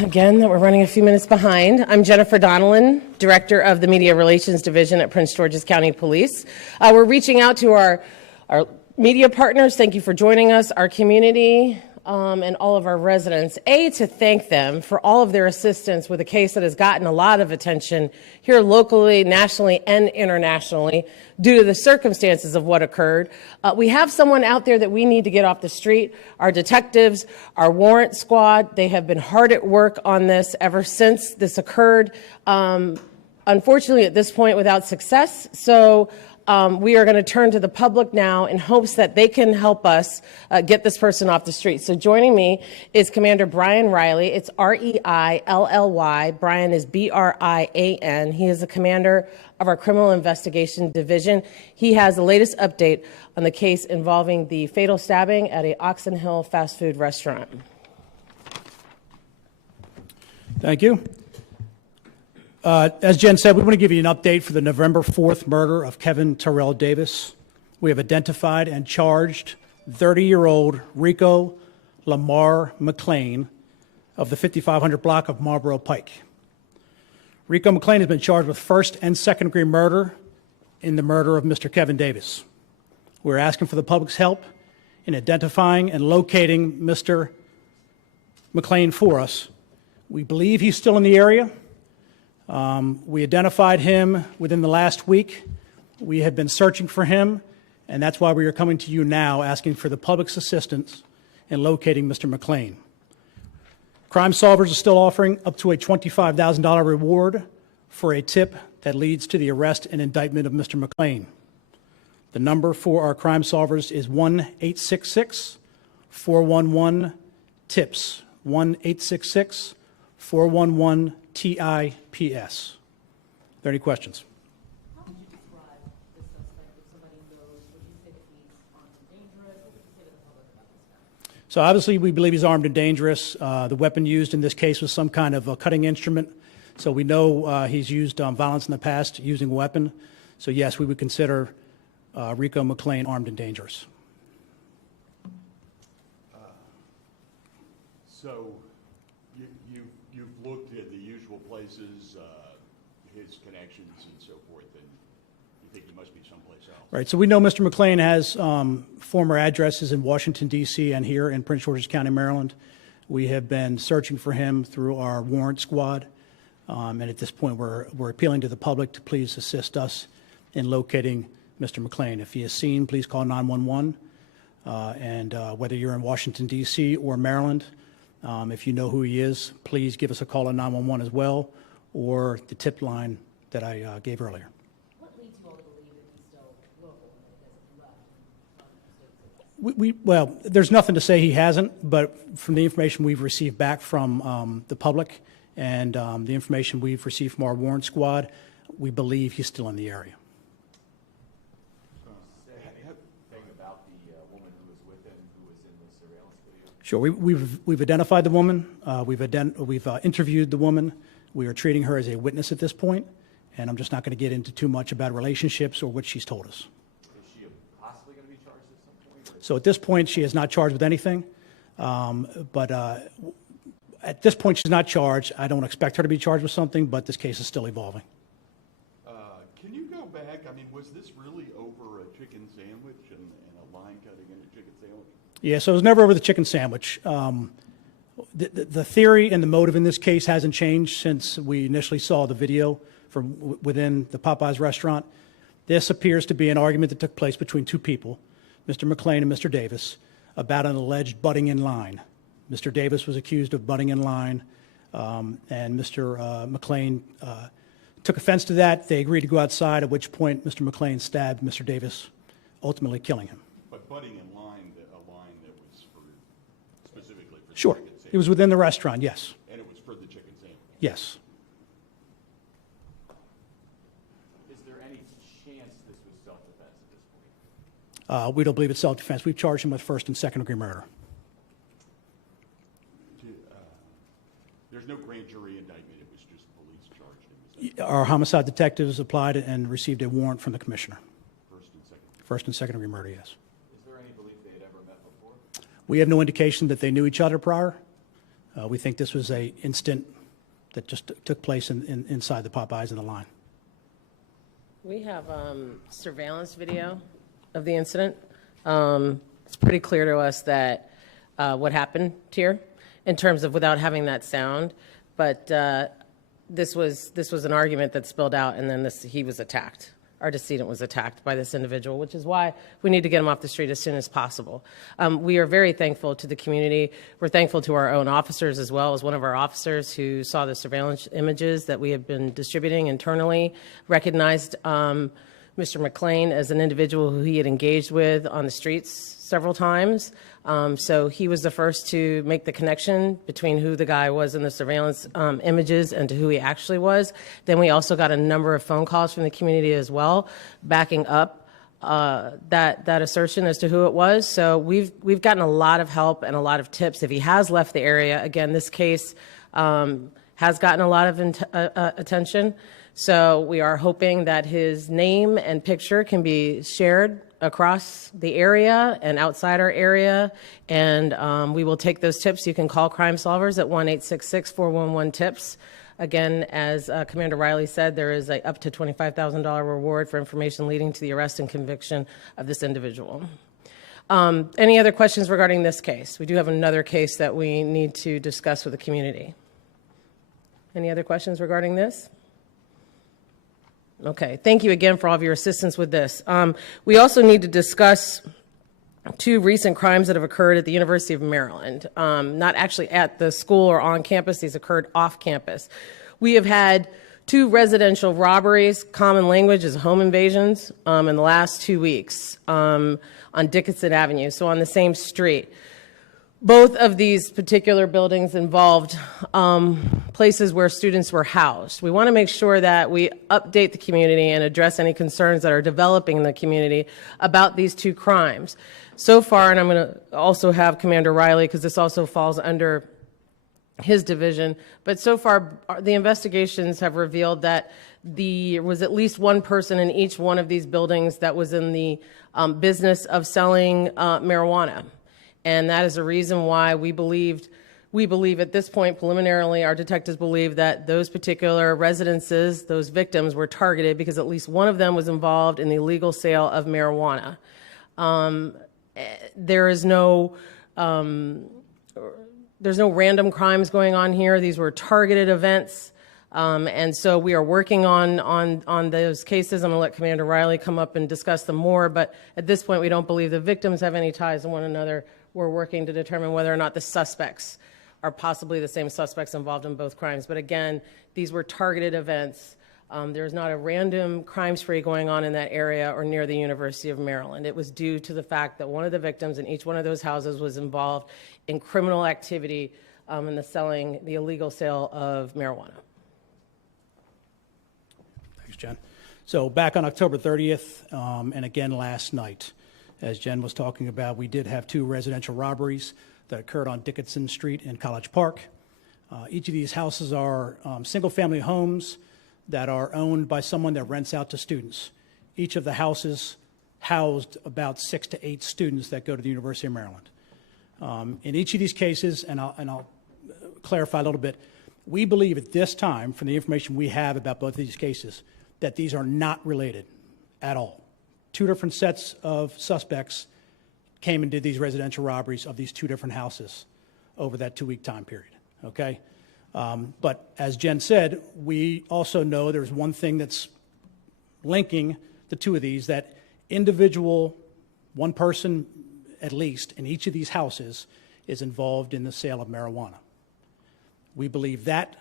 again that we're running a few minutes behind. I'm Jennifer Donnellan, Director of the Media Relations Division at Prince George's County Police. We're reaching out to our media partners. Thank you for joining us, our community, and all of our residents. To thank them for all of their assistance with a case that has gotten a lot of attention here locally, nationally, and internationally due to the circumstances of what occurred. We have someone out there that we need to get off the street. Our detectives, our warrant squad, they have been hard at work on this ever since this occurred. Unfortunately, at this point, without success. So we are going to turn to the public now in hopes that they can help us get this person off the street. So joining me is Commander Brian Riley. It's R-E-I-L-L-Y. Brian is B-R-I-A-N. He is the commander of our Criminal Investigation Division. He has the latest update on the case involving the fatal stabbing at a Oxon Hill fast food restaurant. Thank you. As Jen said, we want to give you an update for the November 4th murder of Kevin Terrell Davis. We have identified and charged 30-year-old Rico Lamar McLean of the 5500 block of Marlboro Pike. Rico McLean has been charged with first and second-degree murder in the murder of Mr. Kevin Davis. We're asking for the public's help in identifying and locating Mr. McLean for us. We believe he's still in the area. We identified him within the last week. We have been searching for him, and that's why we are coming to you now asking for the public's assistance in locating Mr. McLean. Crime Solvers are still offering up to a $25,000 reward for a tip that leads to the arrest and indictment of Mr. McLean. The number for our Crime Solvers is 1-866-411-TIPS, 1-866-411-TIPS. Are there any questions? How would you describe the suspect if somebody knows? Would you say that he's armed and dangerous? What would you say to the public about this guy? So obviously we believe he's armed and dangerous. The weapon used in this case was some kind of a cutting instrument. So we know he's used violence in the past using a weapon. So yes, we would consider Rico McLean armed and dangerous. So you've looked at the usual places, his connections and so forth, and you think he must be someplace else. Right. So we know Mr. McLean has former addresses in Washington, D.C. and here in Prince George's County, Maryland. We have been searching for him through our warrant squad. And at this point, we're appealing to the public to please assist us in locating Mr. McLean. If he is seen, please call 911. And whether you're in Washington, D.C. or Maryland, if you know who he is, please give us a call at 911 as well, or the tip line that I gave earlier. What leads you all to believe that he's still local and that he hasn't left? Well, there's nothing to say he hasn't, but from the information we've received back from the public and the information we've received from our warrant squad, we believe he's still in the area. Sure. We've identified the woman. We've interviewed the woman. We are treating her as a witness at this point, and I'm just not going to get into too much about relationships or what she's told us. Is she possibly going to be charged at some point? So at this point, she is not charged with anything. But at this point, she's not charged. I don't expect her to be charged with something, but this case is still evolving. Can you go back? I mean, was this really over a chicken sandwich and a line cutting in a chicken sandwich? Yeah, so it was never over the chicken sandwich. The theory and the motive in this case hasn't changed since we initially saw the video from within the Popeyes restaurant. This appears to be an argument that took place between two people, Mr. McLean and Mr. Davis, about an alleged butting in line. Mr. Davis was accused of butting in line, and Mr. McLean took offense to that. They agreed to go outside, at which point Mr. McLean stabbed Mr. Davis, ultimately killing him. But butting in line, a line that was specifically for the Sure. chicken sandwich. It was within the restaurant, yes. And it was for the chicken sandwich. Yes. Is there any chance this was self-defense at this point? We don't believe it's self-defense. We've charged him with first and second-degree murder. There's no grand jury indictment. It was just police charged him. Our homicide detectives applied and received a warrant from the commissioner. First and second. First and second-degree murder, yes. Is there any belief they had ever met before? We have no indication that they knew each other prior. We think this was a incident that just took place inside the Popeyes in the line. We have surveillance video of the incident. It's pretty clear to us that what happened here in terms of without having that sound, but this was an argument that spilled out, and then he was attacked. Our decedent was attacked by this individual, which is why we need to get him off the street as soon as possible. We are very thankful to the community. We're thankful to our own officers as well as one of our officers who saw the surveillance images that we have been distributing internally, recognized Mr. McLean as an individual who he had engaged with on the streets several times. So he was the first to make the connection between who the guy was in the surveillance images and to who he actually was. Then we also got a number of phone calls from the community as well, backing up that assertion as to who it was. So we've gotten a lot of help and a lot of tips. If he has left the area, again, this case has gotten a lot of attention. So we are hoping that his name and picture can be shared across the area and outside our area, and we will take those tips. You can call Crime Solvers at 1-866-411-TIPS. Again, as Commander Riley said, there is a up to $25,000 reward for information leading to the arrest and conviction of this individual. Any other questions regarding this case? We do have another case that we need to discuss with the community. Any other questions regarding this? Okay, thank you again for all of your assistance with this. We also need to discuss two recent crimes that have occurred at the University of Maryland, not actually at the school or on campus. These occurred off campus. We have had two residential robberies, common language as home invasions, in the last 2 weeks on Dickinson Avenue, so on the same street. Both of these particular buildings involved places where students were housed. We want to make sure that we update the community and address any concerns that are developing in the community about these two crimes. So far, and I'm going to also have Commander Riley, because this also falls under his division, but so far the investigations have revealed that there was at least one person in each one of these buildings that was in the business of selling marijuana. And that is the reason why we believe at this point, preliminarily, our detectives believe that those particular residences, those victims, were targeted because at least one of them was involved in the illegal sale of marijuana. There's no random crimes going on here. These were targeted events. And so we are working on those cases. I'm going to let Commander Riley come up and discuss them more. But at this point, we don't believe the victims have any ties to one another. We're working to determine whether or not the suspects are possibly the same suspects involved in both crimes. But again, these were targeted events. There's not a random crime spree going on in that area or near the University of Maryland. It was due to the fact that one of the victims in each one of those houses was involved in criminal activity in the illegal sale of marijuana. Thanks, Jen. So back on October 30th, and again last night, as Jen was talking about, we did have two residential robberies that occurred on Dickinson Street in College Park. Each of these houses are single-family homes that are owned by someone that rents out to students. Each of the houses housed about 6 to 8 students that go to the University of Maryland. In each of these cases, and I'll clarify a little bit, we believe at this time, from the information we have about both of these cases, that these are not related at all. Two different sets of suspects came and did these residential robberies of these two different houses over that 2-week time period, okay? But as Jen said, we also know there's one thing that's linking the two of these, that one person at least in each of these houses is involved in the sale of marijuana. We believe that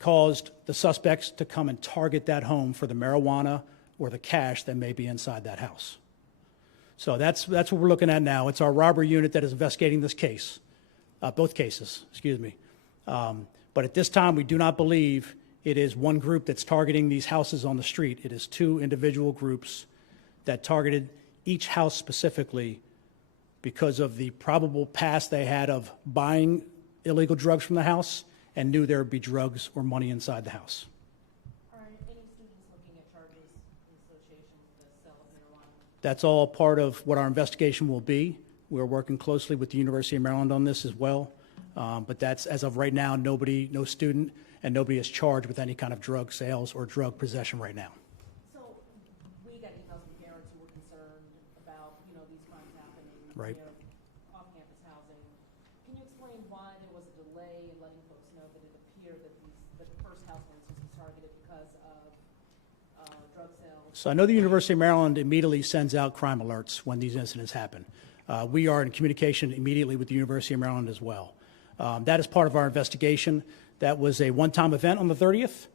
caused the suspects to come and target that home for the marijuana or the cash that may be inside that house. So that's what we're looking at now. It's our robbery unit that is investigating this case, both cases, excuse me. But at this time, we do not believe it is one group that's targeting these houses on the street. It is two individual groups that targeted each house specifically because of the probable past they had of buying illegal drugs from the house and knew there would be drugs or money inside the house. Are any students looking at charges in association with the sale of marijuana? That's all part of what our investigation will be. We're working closely with the University of Maryland on this as well. But that's, as of right now, nobody, no student, and nobody is charged with any kind of drug sales or drug possession right now. So we got emails from parents who were concerned about, these crimes happening. Right. Near off-campus housing. Can you explain why there was a delay in letting folks know that it appeared that the first house, for instance, was targeted because of drug sales? So I know the University of Maryland immediately sends out crime alerts when these incidents happen. We are in communication immediately with the University of Maryland as well. That is part of our investigation. That was a one-time event on the 30th,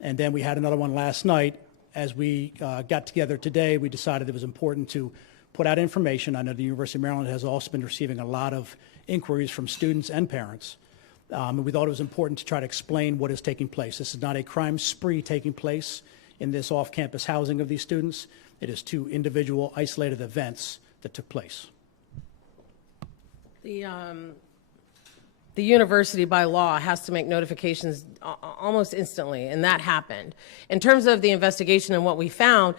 and then we had another one last night. As we got together today, we decided it was important to put out information. I know the University of Maryland has also been receiving a lot of inquiries from students and parents, and we thought it was important to try to explain what is taking place. This is not a crime spree taking place in this off-campus housing of these students. It is two individual isolated events that took place. The university by law has to make notifications almost instantly, and that happened. In terms of the investigation and what we found,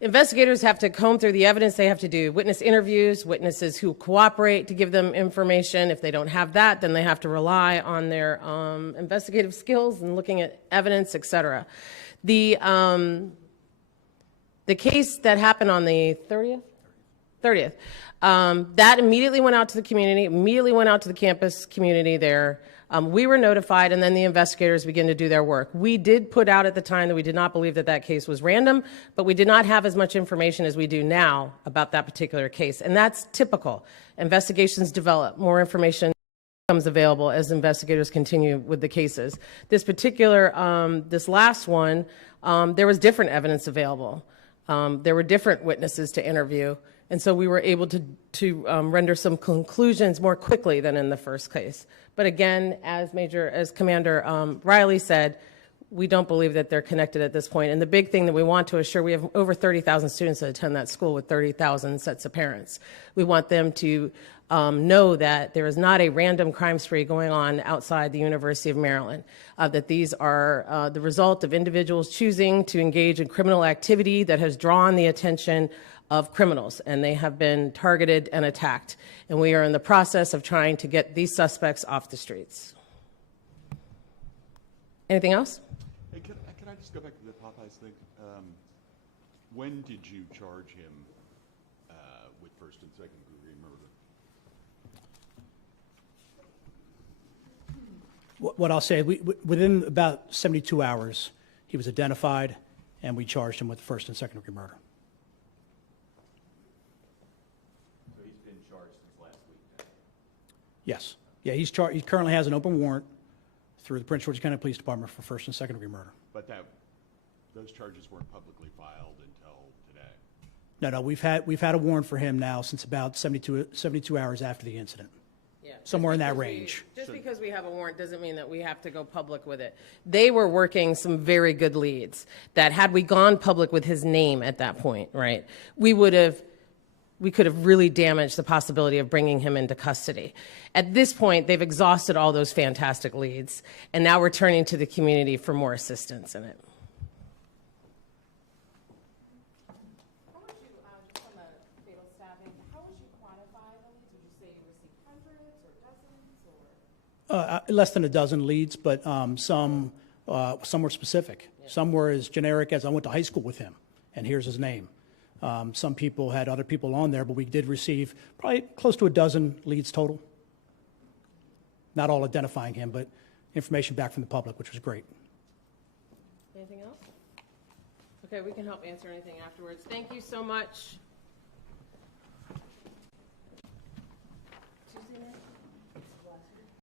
investigators have to comb through the evidence. They have to do witness interviews, witnesses who cooperate to give them information. If they don't have that, then they have to rely on their investigative skills and looking at evidence, et cetera. The case that happened on the 30th, that immediately went out to the community, immediately went out to the campus community there. We were notified, and then the investigators began to do their work. We did put out at the time that we did not believe that that case was random, but we did not have as much information as we do now about that particular case. And that's typical. Investigations develop, more information becomes available as investigators continue with the cases. This particular, this last one, there was different evidence available. There were different witnesses to interview. And so we were able to render some conclusions more quickly than in the first case. But again, as Commander Riley said, we don't believe that they're connected at this point. And the big thing that we want to assure, we have over 30,000 students that attend that school with 30,000 sets of parents. We want them to know that there is not a random crime spree going on outside the University of Maryland, that these are the result of individuals choosing to engage in criminal activity that has drawn the attention of criminals, and they have been targeted and attacked. And we are in the process of trying to get these suspects off the streets. Anything else? Hey, can I just go back to the Popeyes thing? When did you charge him with first and second degree murder? What I'll say, within about 72 hours, he was identified, and we charged him with first and second degree murder. So he's been charged since last week. Yes. Yeah, he currently has an open warrant through the Prince George's County Police Department for first and second degree murder. But those charges weren't publicly filed until today. No, we've had a warrant for him now since about 72 hours after the incident. Yeah. Somewhere in that range. Just because we have a warrant doesn't mean that we have to go public with it. They were working some very good leads that had we gone public with his name at that point, right, we could have really damaged the possibility of bringing him into custody. At this point, they've exhausted all those fantastic leads, and now we're turning to the community for more assistance in it. How would you, just on the fatal stabbing, how would you quantify the leads? Would you say you received hundreds or dozens or? Less than a dozen leads, but some were specific. Yeah. Some were as generic as I went to high school with him, and here's his name. Some people had other people on there, but we did receive probably close to a dozen leads total. Not all identifying him, but information back from the public, which was great. Anything else? Okay, we can help answer anything afterwards. Thank you so much.